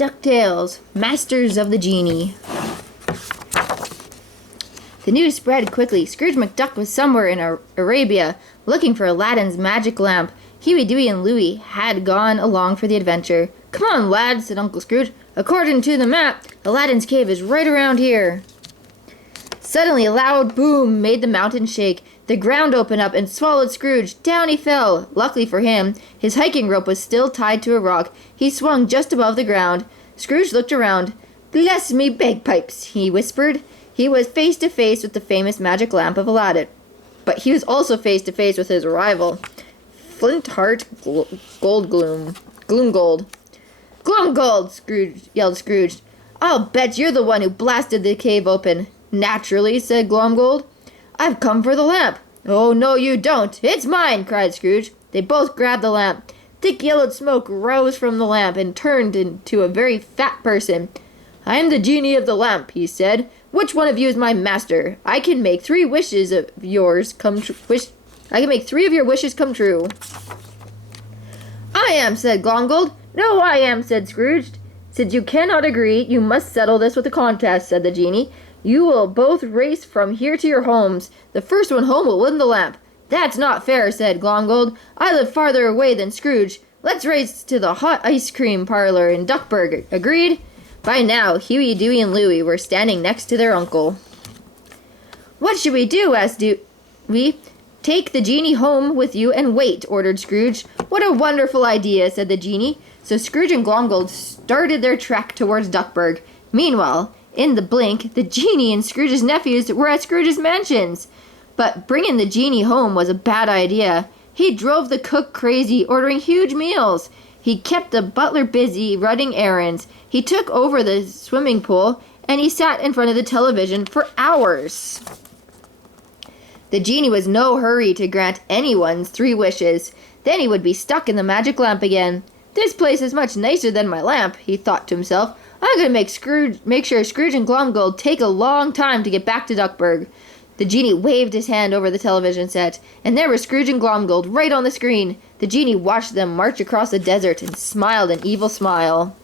DuckTales, Masters of the Genie. The news spread quickly. Scrooge McDuck was somewhere in Arabia, looking for Aladdin's magic lamp. Huey, Dewey, and Louie had gone along for the adventure. "Come on, lads," said Uncle Scrooge. "According to the map, Aladdin's cave is right around here." Suddenly, a loud boom made the mountain shake. The ground opened up and swallowed Scrooge. Down he fell. Luckily for him, his hiking rope was still tied to a rock. He swung just above the ground. Scrooge looked around. "Bless me bagpipes," he whispered. He was face to face with the famous magic lamp of Aladdin. But he was also face to face with his rival, Flint Heart Gloom Gold. "Glum Gold!" yelled Scrooge. "I'll bet you're the one who blasted the cave open." "Naturally," said Glomgold. "I've come for the lamp." "Oh, no, you don't. It's mine," cried Scrooge. They both grabbed the lamp. Thick yellowed smoke rose from the lamp and turned into a very fat person. "I am the genie of the lamp," he said. "Which one of you is my master? I can make three of your wishes come true." "I am," said Glomgold. "No, I am," said Scrooge. "Since you cannot agree, you must settle this with a contest," said the genie. "You will both race from here to your homes. The first one home will win the lamp." "That's not fair," said Glomgold. "I live farther away than Scrooge. Let's race to the hot ice cream parlor in Duckburg. Agreed?" By now, Huey, Dewey, and Louie were standing next to their uncle. "What should we do?" asked Dewey. "Take the genie home with you and wait," ordered Scrooge. "What a wonderful idea," said the genie. So Scrooge and Glomgold started their trek towards Duckburg. Meanwhile, in the blink, the genie and Scrooge's nephews were at Scrooge's mansions. But bringing the genie home was a bad idea. He drove the cook crazy, ordering huge meals. He kept the butler busy running errands. He took over the swimming pool, and he sat in front of the television for hours. The genie was no hurry to grant anyone's 3 wishes. Then he would be stuck in the magic lamp again. "This place is much nicer than my lamp," he thought to himself. "I'm going to make sure Scrooge and Glomgold take a long time to get back to Duckburg." The genie waved his hand over the television set, and there were Scrooge and Glomgold right on the screen. The genie watched them march across the desert and smiled an evil smile.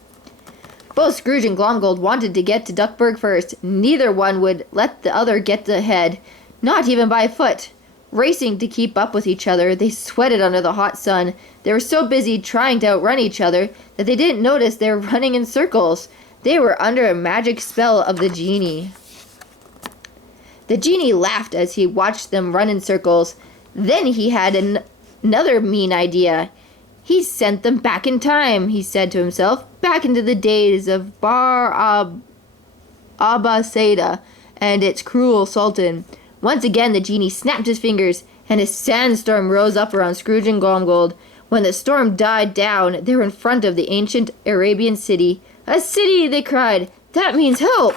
Both Scrooge and Glomgold wanted to get to Duckburg first. Neither one would let the other get ahead, not even by a foot. Racing to keep up with each other, they sweated under the hot sun. They were so busy trying to outrun each other that they didn't notice they were running in circles. They were under a magic spell of the genie. The genie laughed as he watched them run in circles. Then he had another mean idea. "He sent them back in time," he said to himself, "back into the days of Abasada and its cruel sultan." Once again the genie snapped his fingers, and a sandstorm rose up around Scrooge and Glomgold. When the storm died down, they were in front of the ancient Arabian city. "A city!" they cried. "That means help!"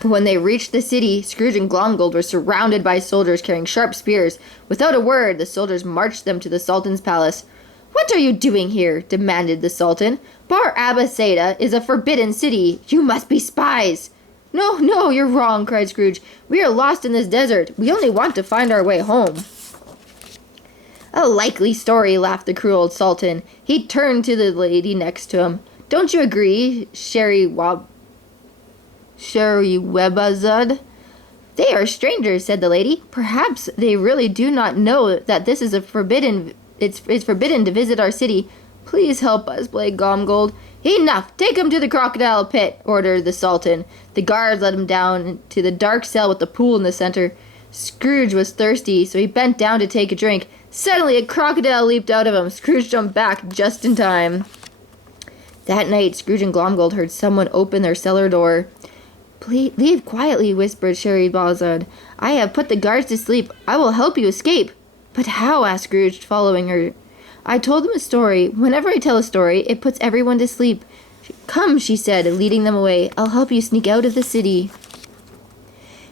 But when they reached the city, Scrooge and Glomgold were surrounded by soldiers carrying sharp spears. Without a word, the soldiers marched them to the Sultan's palace. "What are you doing here?" demanded the Sultan. "Bar Abasada is a forbidden city. You must be spies." No, you're wrong," cried Scrooge. "We are lost in this desert. We only want to find our way home." "A likely story," laughed the cruel Sultan. He turned to the lady next to him. "Don't you agree, Sherry-Webazud?" "They are strangers," said the lady. "Perhaps they really do not know that this is forbidden to visit our city. Please help us," begged Glomgold. "Enough! Take him to the crocodile pit," ordered the Sultan. The guards led him down to the dark cell with the pool in the center. Scrooge was thirsty, so he bent down to take a drink. Suddenly, a crocodile leaped out of him. Scrooge jumped back just in time. That night, Scrooge and Glomgold heard someone open their cellar door. "Please leave quietly," whispered Sherry-Webazud. "I have put the guards to sleep. I will help you escape." "But how?" asked Scrooge, following her. "I told them a story. Whenever I tell a story, it puts everyone to sleep." "Come," she said, leading them away. "I'll help you sneak out of the city."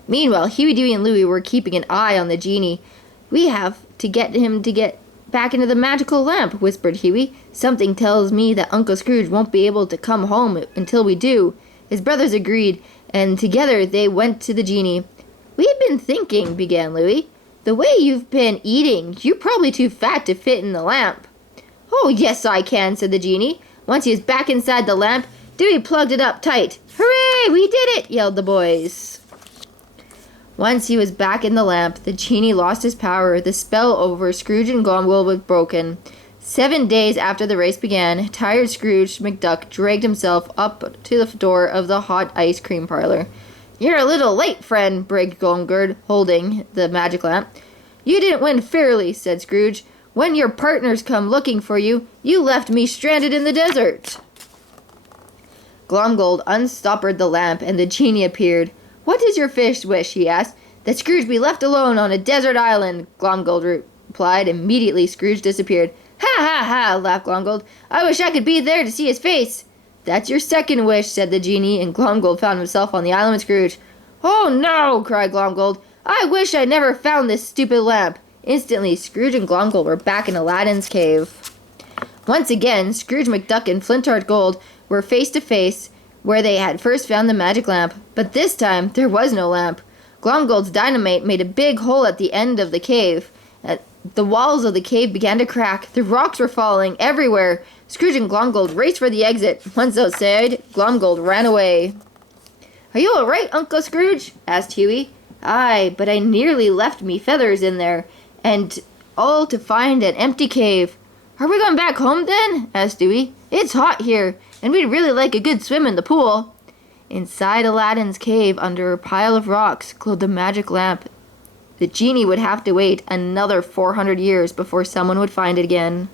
Meanwhile, Huey, Dewey, and Louie were keeping an eye on the genie. "We have to get him to get back into the magical lamp," whispered Huey. "Something tells me that Uncle Scrooge won't be able to come home until we do." His brothers agreed, and together they went to the genie. "We've been thinking," began Louie. "The way you've been eating, you're probably too fat to fit in the lamp." "Oh, yes, I can," said the genie. Once he was back inside the lamp, Dewey plugged it up tight. "Hooray! We did it!" yelled the boys. Once he was back in the lamp, the genie lost his power. The spell over Scrooge and Glomgold was broken. 7 days after the race began, tired Scrooge McDuck dragged himself up to the door of the hot ice cream parlor. "You're a little late, friend," bragged Glomgold, holding the magic lamp. "You didn't win fairly," said Scrooge. "When your partners come looking for you, you left me stranded in the desert." Glomgold unstoppered the lamp, and the genie appeared. "What is your first wish?" he asked. "That Scrooge be left alone on a desert island," Glomgold replied. Immediately, Scrooge disappeared. "Ha ha ha!" laughed Glomgold. "I wish I could be there to see his face." "That's your second wish," said the genie, and Glomgold found himself on the island with Scrooge. "Oh no!" cried Glomgold. "I wish I never found this stupid lamp." Instantly, Scrooge and Glomgold were back in Aladdin's cave. Once again, Scrooge McDuck and Flintheart Gold were face to face where they had first found the magic lamp, but this time there was no lamp. Glomgold's dynamite made a big hole at the end of the cave. The walls of the cave began to crack. The rocks were falling everywhere. Scrooge and Glomgold raced for the exit. Once outside, Glomgold ran away. "Are you all right, Uncle Scrooge?" asked Huey. "Aye, but I nearly left me feathers in there, and all to find an empty cave." "Are we going back home then?" asked Dewey. "It's hot here, and we'd really like a good swim in the pool." Inside Aladdin's cave, under a pile of rocks, glowed the magic lamp. The genie would have to wait another 400 years before someone would find it again.